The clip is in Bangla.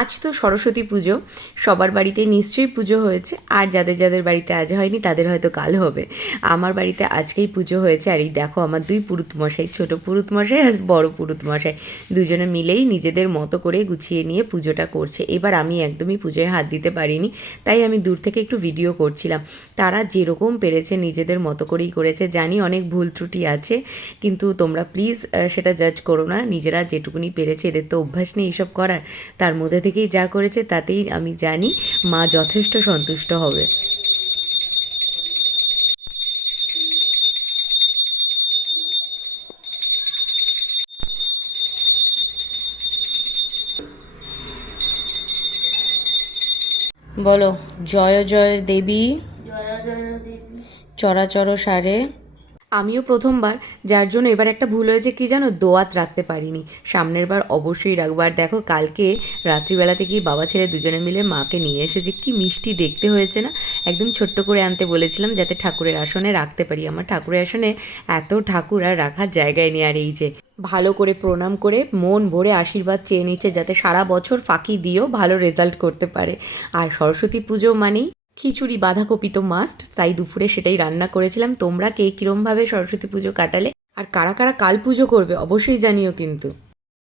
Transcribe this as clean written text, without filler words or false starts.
আজ তো সরস্বতী পুজো, সবার বাড়িতেই নিশ্চয়ই পুজো হয়েছে, আর যাদের যাদের বাড়িতে আজ হয়নি তাদের হয়তো কাল হবে। আমার বাড়িতে আজকেই পুজো হয়েছে, আর এই দেখো আমার দুই পুরুত মশাই, ছোটো পুরুত মশাই আর বড় পুরুত মশাই, দুজনে মিলেই নিজেদের মতো করে গুছিয়ে নিয়ে পুজোটা করছে। এবার আমি একদমই পুজোয় হাত দিতে পারিনি, তাই আমি দূর থেকে একটু ভিডিও করছিলাম। তারা যেরকম পেরেছে নিজেদের মতো করেই করেছে। জানি অনেক ভুল ত্রুটি আছে, কিন্তু তোমরা প্লিজ সেটা জাজ করো না। নিজেরা যেটুকুনি পেরেছে, এদের তো অভ্যাস নেই এইসব করার, তার মধ্যে থেকেই যা করেছে তাতেই আমি জানি মা যথেষ্ট সন্তুষ্ট হবে। বলো, জয় জয় দেবী, জয় জয় দেবী। চরাচর সারে। আমিও প্রথমবার, যার জন্য এবার একটা ভুল হয়েছে কি জানো, দোয়াত রাখতে পারিনি। সামনের বার অবশ্যই রাখবো। আর দেখো কালকে রাত্রিবেলা থেকেই বাবা ছেলে দুজনে মিলে মাকে নিয়ে এসেছে, কি মিষ্টি দেখতে হয়েছে না। একদম ছোট্ট করে আনতে বলেছিলাম যাতে ঠাকুরের আসনে রাখতে পারি। আমার ঠাকুরের আসনে এত ঠাকুর আর রাখার জায়গায় নেই। আর এই যে ভালো করে প্রণাম করে মন ভরে আশীর্বাদ চেয়ে নিচ্ছে যাতে সারা বছর ফাঁকি দিয়েও ভালো রেজাল্ট করতে পারে। আর সরস্বতী পুজো মানেই খিচুড়ি, বাঁধাকপি তো মাস্ট, তাই দুপুরে সেটাই রান্না করেছিলাম। তোমরা কে কীরমভাবে সরস্বতী পুজো কাটালে, আর কারা কারা কাল পুজো করবে অবশ্যই জানিও কিন্তু।